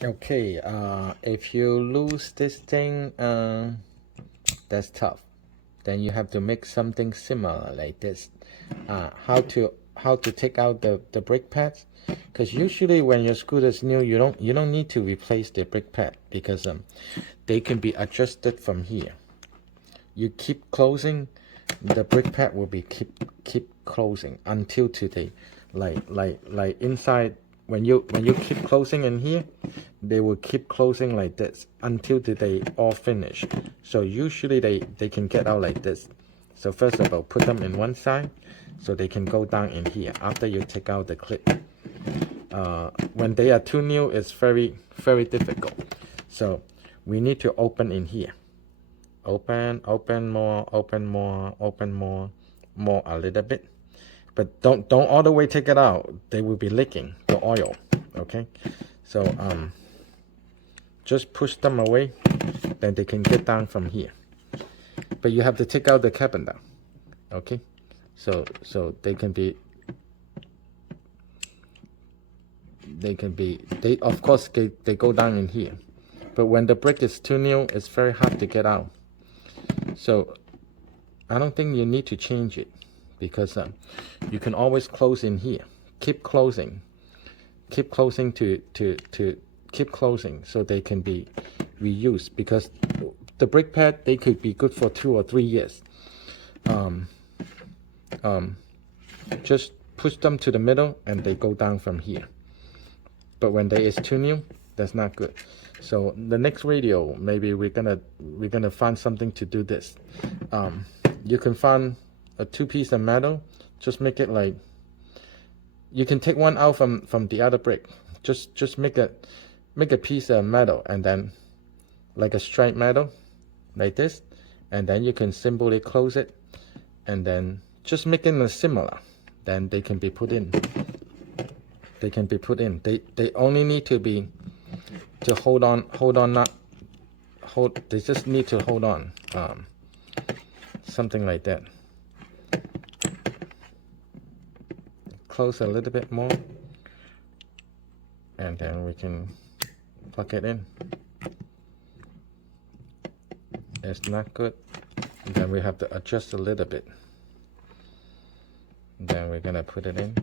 Okay, if you lose this thing, that's tough. Then you have to make something similar like this. How to take out the brake pads? Because usually when your scooter is new, you don't need to replace the brake pad because they can be adjusted from here. You keep closing, the brake pad will be keep closing until today. Like inside, when you keep closing in here, they will keep closing like this until they all finish. So usually they can get out like this. So first of all, put them in one side so they can go down in here after you take out the clip. When they are too new, it's very difficult. So we need to open in here. Open more, open more, open more a little bit. But don't all the way take it out. They will be leaking the oil. Okay, so just push them away, then they can get down from here. But you have to take out the cabin down. Okay, so they of course they go down in here. But when the brake is too new, it's very hard to get out. So I don't think you need to change it because you can always close in here. Keep closing to keep closing so they can be reused, because the brake pad, they could be good for 2 or 3 years. Just push them to the middle and they go down from here. But when they is too new, that's not good. So the next video, maybe we're gonna find something to do this. You can find a 2-piece of metal. Just make it like, you can take one out from the other brick. Just make a piece of metal, and then like a straight metal like this, and then you can simply close it, and then just make it a similar. Then they can be put in. They only need to hold on, they just need to hold on, something like that. Close a little bit more, and then we can plug it in. It's not good. Then we have to adjust a little bit. Then we're gonna put it in.